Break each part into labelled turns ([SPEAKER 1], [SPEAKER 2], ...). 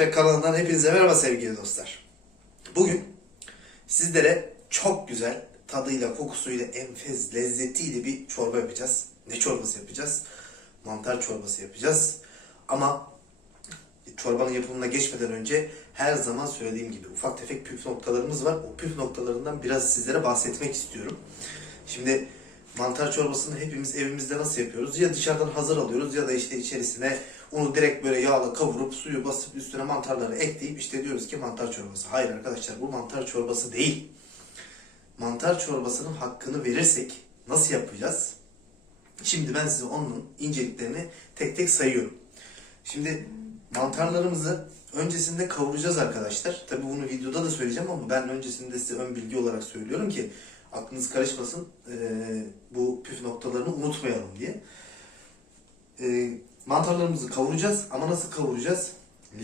[SPEAKER 1] Şef kanalından hepinize merhaba sevgili dostlar. Bugün sizlere çok güzel tadıyla, kokusuyla, enfes, lezzetiyle bir çorba yapacağız. Ne çorbası yapacağız? Mantar çorbası yapacağız. Ama çorbanın yapımına geçmeden önce her zaman söylediğim gibi ufak tefek püf noktalarımız var. O püf noktalarından biraz sizlere bahsetmek istiyorum. Şimdi mantar çorbasını hepimiz evimizde nasıl yapıyoruz? Ya dışarıdan hazır alıyoruz ya da işte içerisine onu direkt böyle yağla kavurup suyu basıp üstüne mantarları ekleyip işte diyoruz ki mantar çorbası. Hayır arkadaşlar bu mantar çorbası değil. Mantar çorbasının hakkını verirsek nasıl yapacağız? Şimdi ben size onun inceliklerini tek tek sayıyorum. Şimdi mantarlarımızı öncesinde kavuracağız arkadaşlar. Tabi bunu videoda da söyleyeceğim ama ben öncesinde size ön bilgi olarak söylüyorum ki aklınız karışmasın eee, bu püf noktalarını unutmayalım diye. Eee, mantarlarımızı kavuracağız ama nasıl kavuracağız?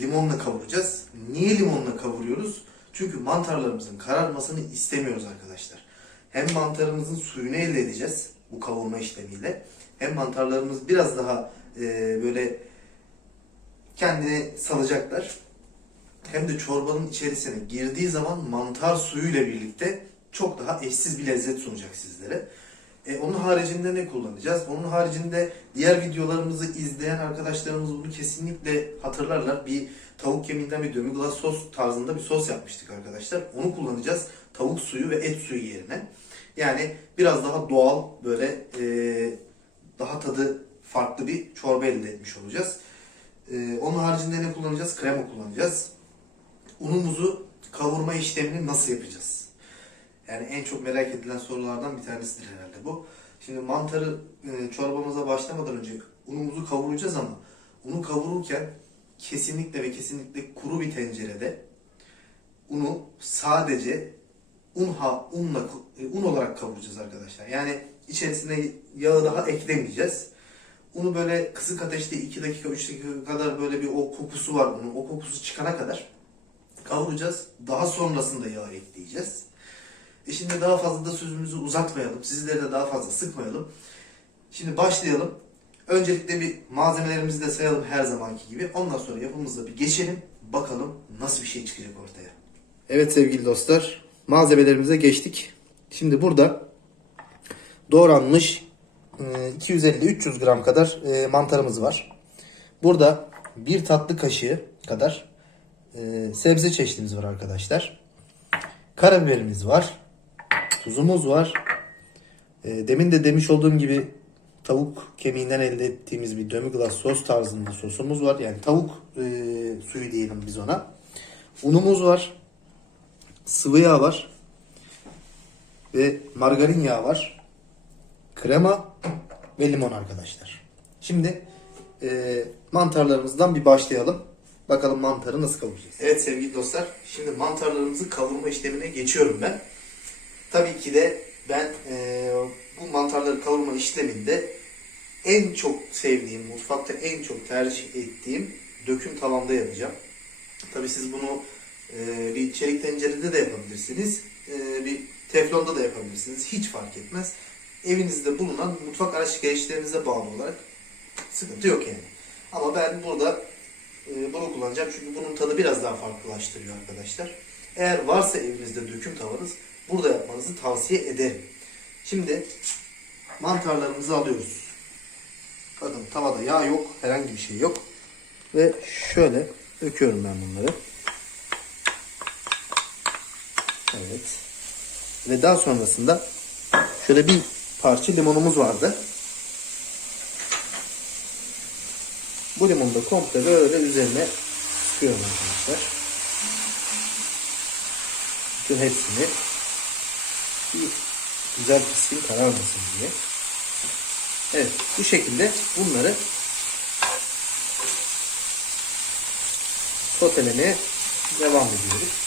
[SPEAKER 1] Limonla kavuracağız. Niye limonla kavuruyoruz? Çünkü mantarlarımızın kararmasını istemiyoruz arkadaşlar. Hem mantarımızın suyunu elde edeceğiz bu kavurma işlemiyle. Hem mantarlarımız biraz daha eee, böyle kendini salacaklar. Hem de çorbanın içerisine girdiği zaman mantar suyuyla birlikte çok daha eşsiz bir lezzet sunacak sizlere. E, onun haricinde ne kullanacağız? Onun haricinde diğer videolarımızı izleyen arkadaşlarımız bunu kesinlikle hatırlarlar. Bir tavuk kemiğinden bir demi-glace sos tarzında bir sos yapmıştık arkadaşlar. Onu kullanacağız tavuk suyu ve et suyu yerine. Yani biraz daha doğal böyle e, daha tadı farklı bir çorba elde etmiş olacağız. Ee, onun haricinde ne kullanacağız? Krema kullanacağız. Unumuzu kavurma işlemini nasıl yapacağız? Yani en çok merak edilen sorulardan bir tanesidir herhalde bu. Şimdi mantarı e, çorbamıza başlamadan önce unumuzu kavuracağız ama unu kavururken kesinlikle ve kesinlikle kuru bir tencerede unu sadece un ha unla e, un olarak kavuracağız arkadaşlar. Yani içerisine yağı daha eklemeyeceğiz. Unu böyle kısık ateşte 2 dakika 3 dakika kadar böyle bir o kokusu var bunun. O kokusu çıkana kadar kavuracağız. Daha sonrasında yağ ekleyeceğiz. E şimdi daha fazla da sözümüzü uzatmayalım. Sizleri de daha fazla sıkmayalım. Şimdi başlayalım. Öncelikle bir malzemelerimizi de sayalım her zamanki gibi. Ondan sonra yapımızda bir geçelim. Bakalım nasıl bir şey çıkacak ortaya. Evet sevgili dostlar. Malzemelerimize geçtik. Şimdi burada doğranmış e, 250-300 gram kadar e, mantarımız var. Burada bir tatlı kaşığı kadar e, sebze çeşitimiz var arkadaşlar. Karabiberimiz var. Tuzumuz var. E, Demin de demiş olduğum gibi tavuk kemiğinden elde ettiğimiz bir demi-glace sos tarzında sosumuz var. Yani tavuk e, suyu diyelim biz ona. Unumuz var. Sıvı yağ var. Ve margarin yağı var krema ve limon arkadaşlar. Şimdi e, mantarlarımızdan bir başlayalım. Bakalım mantarı nasıl kavuracağız. Evet sevgili dostlar. Şimdi mantarlarımızı kavurma işlemine geçiyorum ben. Tabii ki de ben e, bu mantarları kavurma işleminde en çok sevdiğim, mutfakta en çok tercih ettiğim döküm tavamda yapacağım. Tabii siz bunu e, bir çelik tencerede de yapabilirsiniz. E, bir teflonda da yapabilirsiniz. Hiç fark etmez evinizde bulunan mutfak araç gereçlerinize bağlı olarak sıkıntı yok yani. Ama ben burada e, bunu kullanacağım çünkü bunun tadı biraz daha farklılaştırıyor arkadaşlar. Eğer varsa evinizde döküm tavanız burada yapmanızı tavsiye ederim. Şimdi mantarlarımızı alıyoruz. Bakın tavada yağ yok, herhangi bir şey yok. Ve şöyle döküyorum ben bunları. Evet. Ve daha sonrasında şöyle bir parça limonumuz vardı. Bu limonu da komple böyle üzerine sıkıyorum arkadaşlar. Bütün hepsini bir güzel pişsin kararmasın diye. Evet bu şekilde bunları sotelemeye devam ediyoruz.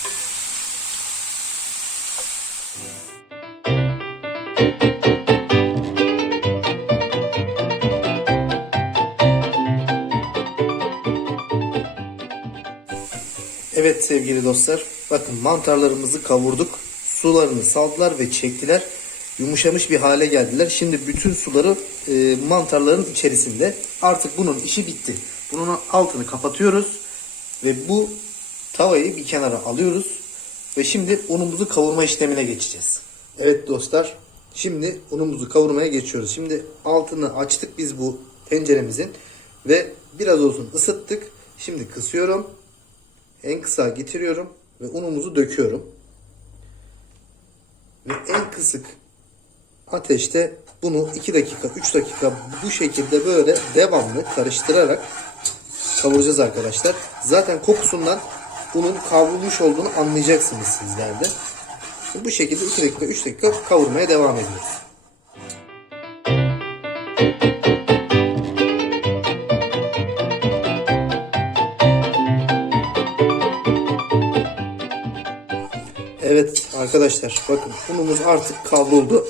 [SPEAKER 1] Evet sevgili dostlar. Bakın mantarlarımızı kavurduk. Sularını saldılar ve çektiler. Yumuşamış bir hale geldiler. Şimdi bütün suları e, mantarların içerisinde. Artık bunun işi bitti. Bunun altını kapatıyoruz. Ve bu tavayı bir kenara alıyoruz. Ve şimdi unumuzu kavurma işlemine geçeceğiz. Evet dostlar. Şimdi unumuzu kavurmaya geçiyoruz. Şimdi altını açtık biz bu tenceremizin. Ve biraz olsun ısıttık. Şimdi kısıyorum. En kısa getiriyorum. Ve unumuzu döküyorum. Ve en kısık ateşte bunu 2 dakika 3 dakika bu şekilde böyle devamlı karıştırarak kavuracağız arkadaşlar. Zaten kokusundan bunun kavrulmuş olduğunu anlayacaksınız sizler de. Bu şekilde 2 dakika 3 dakika kavurmaya devam ediyoruz. Evet arkadaşlar bakın unumuz artık kavruldu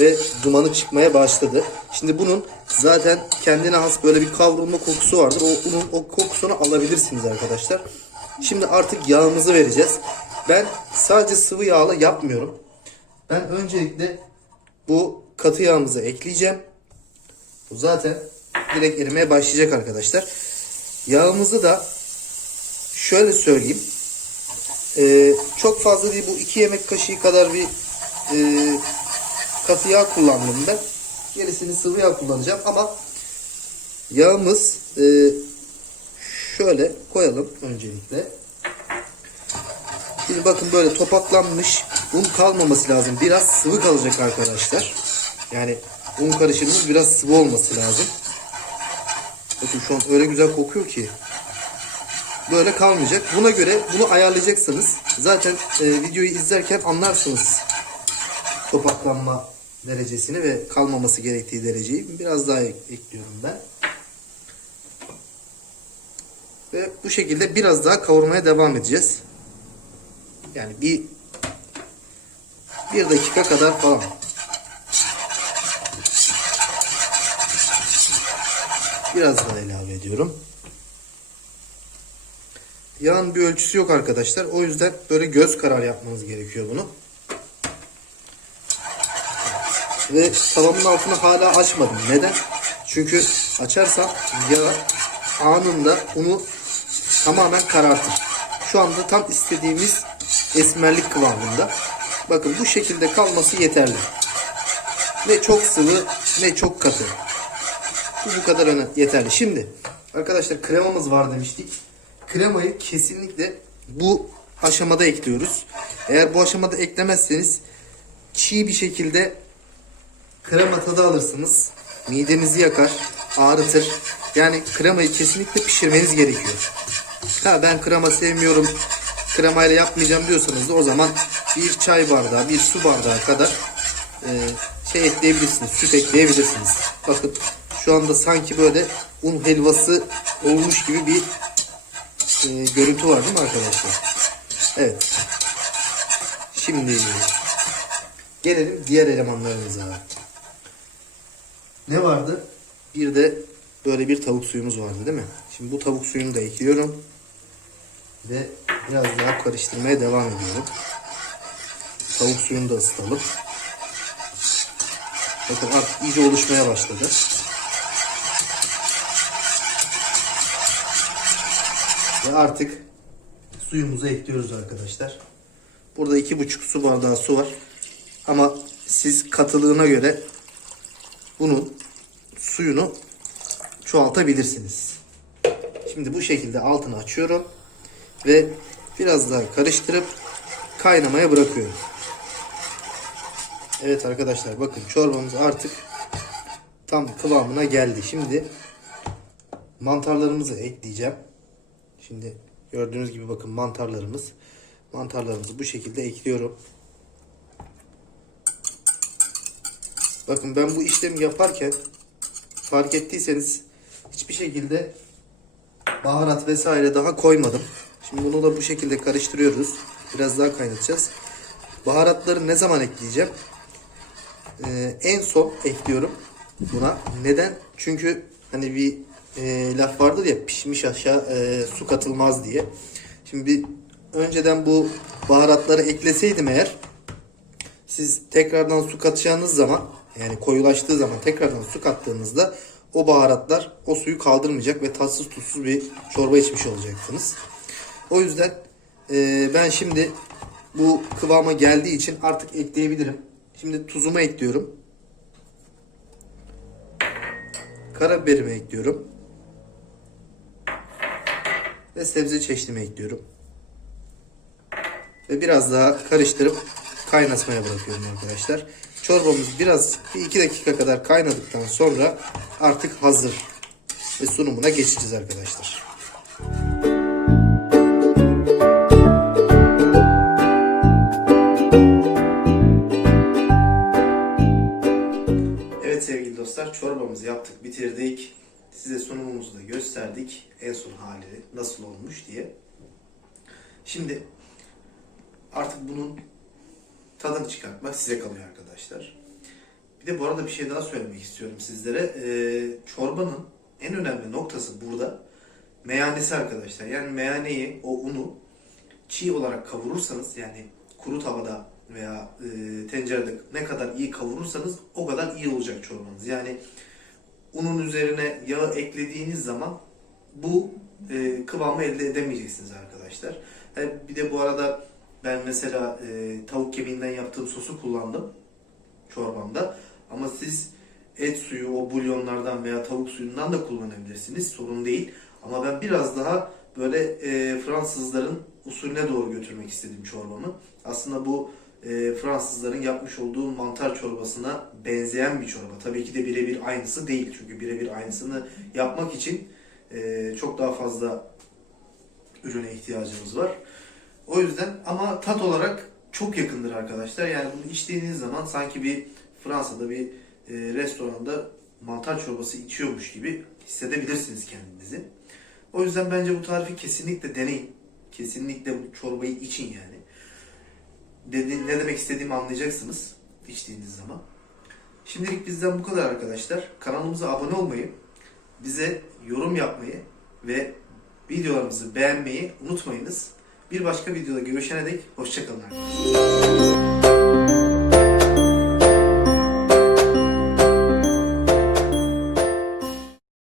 [SPEAKER 1] ve dumanı çıkmaya başladı. Şimdi bunun zaten kendine has böyle bir kavrulma kokusu vardır. O unun o kokusunu alabilirsiniz arkadaşlar. Şimdi artık yağımızı vereceğiz. Ben sadece sıvı yağla yapmıyorum. Ben öncelikle bu katı yağımızı ekleyeceğim. Bu zaten direkt erimeye başlayacak arkadaşlar. Yağımızı da şöyle söyleyeyim. Ee, çok fazla değil bu 2 yemek kaşığı kadar bir e, katı yağ kullandım ben. Gerisini sıvı yağ kullanacağım ama yağımız e, şöyle koyalım öncelikle. Şimdi bakın böyle topaklanmış un kalmaması lazım. Biraz sıvı kalacak arkadaşlar. Yani un karışımımız biraz sıvı olması lazım. Bakın şu an öyle güzel kokuyor ki böyle kalmayacak. Buna göre bunu ayarlayacaksınız. Zaten e, videoyu izlerken anlarsınız topaklanma derecesini ve kalmaması gerektiği dereceyi. Biraz daha ek- ekliyorum ben. Ve bu şekilde biraz daha kavurmaya devam edeceğiz. Yani bir bir dakika kadar falan. Biraz daha ilave ediyorum. Yağın bir ölçüsü yok arkadaşlar. O yüzden böyle göz karar yapmanız gerekiyor bunu. Ve tavamın altını hala açmadım. Neden? Çünkü açarsam yağ anında unu tamamen karartır. Şu anda tam istediğimiz esmerlik kıvamında. Bakın bu şekilde kalması yeterli. Ne çok sıvı ne çok katı. Bu bu kadar yeterli. Şimdi arkadaşlar kremamız var demiştik. Kremayı kesinlikle bu aşamada ekliyoruz. Eğer bu aşamada eklemezseniz çiğ bir şekilde krema tadı alırsınız. Midenizi yakar, ağrıtır. Yani kremayı kesinlikle pişirmeniz gerekiyor. Ha ben krema sevmiyorum, kremayla yapmayacağım diyorsanız da o zaman bir çay bardağı, bir su bardağı kadar e, şey ekleyebilirsiniz, süt ekleyebilirsiniz. Bakın şu anda sanki böyle un helvası olmuş gibi bir e, görüntü var değil mi arkadaşlar? Evet. Şimdi gelelim diğer elemanlarımıza. Ne vardı? Bir de böyle bir tavuk suyumuz vardı değil mi? Şimdi bu tavuk suyunu da ekliyorum. Ve biraz daha karıştırmaya devam ediyorum. Tavuk suyunu da ısıtalım. Bakın artık iyice oluşmaya başladı. Ve artık suyumuzu ekliyoruz arkadaşlar. Burada iki buçuk su bardağı su var. Ama siz katılığına göre bunun suyunu çoğaltabilirsiniz. Şimdi bu şekilde altını açıyorum ve biraz daha karıştırıp kaynamaya bırakıyorum. Evet arkadaşlar bakın çorbamız artık tam kıvamına geldi. Şimdi mantarlarımızı ekleyeceğim. Şimdi gördüğünüz gibi bakın mantarlarımız. Mantarlarımızı bu şekilde ekliyorum. Bakın ben bu işlemi yaparken fark ettiyseniz hiçbir şekilde baharat vesaire daha koymadım. Şimdi bunu da bu şekilde karıştırıyoruz. Biraz daha kaynatacağız. Baharatları ne zaman ekleyeceğim? Ee, en son ekliyorum buna. Neden? Çünkü hani bir e, laf vardır ya pişmiş aşağı e, su katılmaz diye. Şimdi bir önceden bu baharatları ekleseydim eğer siz tekrardan su katacağınız zaman yani koyulaştığı zaman tekrardan su kattığınızda o baharatlar o suyu kaldırmayacak ve tatsız tuzsuz bir çorba içmiş olacaksınız. O yüzden e, ben şimdi bu kıvama geldiği için artık ekleyebilirim. Şimdi tuzumu ekliyorum. Karabiberimi ekliyorum. Ve sebze çeşnimi ekliyorum. Ve biraz daha karıştırıp kaynatmaya bırakıyorum arkadaşlar. Çorbamız biraz bir iki dakika kadar kaynadıktan sonra artık hazır. Ve sunumuna geçeceğiz arkadaşlar. Size sunumumuzu da gösterdik. En son hali nasıl olmuş diye. Şimdi artık bunun tadını çıkartmak size kalıyor arkadaşlar. Bir de bu arada bir şey daha söylemek istiyorum sizlere. Ee, çorbanın en önemli noktası burada meyanesi arkadaşlar. Yani meyaneyi, o unu çiğ olarak kavurursanız yani kuru tavada veya e, tencerede ne kadar iyi kavurursanız o kadar iyi olacak çorbanız. Yani unun üzerine yağı eklediğiniz zaman bu e, kıvamı elde edemeyeceksiniz arkadaşlar. Ha, bir de bu arada ben mesela e, tavuk kemiğinden yaptığım sosu kullandım çorbamda. Ama siz et suyu, o bulyonlardan veya tavuk suyundan da kullanabilirsiniz. Sorun değil. Ama ben biraz daha böyle e, Fransızların usulüne doğru götürmek istedim çorbamı. Aslında bu e, Fransızların yapmış olduğu mantar çorbasına benzeyen bir çorba. Tabii ki de birebir aynısı değil. Çünkü birebir aynısını yapmak için e, çok daha fazla ürüne ihtiyacımız var. O yüzden ama tat olarak çok yakındır arkadaşlar. Yani bunu içtiğiniz zaman sanki bir Fransa'da bir e, restoranda mantar çorbası içiyormuş gibi hissedebilirsiniz kendinizi. O yüzden bence bu tarifi kesinlikle deneyin. Kesinlikle bu çorbayı için yani. Dedi, ne demek istediğimi anlayacaksınız içtiğiniz zaman. Şimdilik bizden bu kadar arkadaşlar. Kanalımıza abone olmayı, bize yorum yapmayı ve videolarımızı beğenmeyi unutmayınız. Bir başka videoda görüşene dek hoşçakalın arkadaşlar.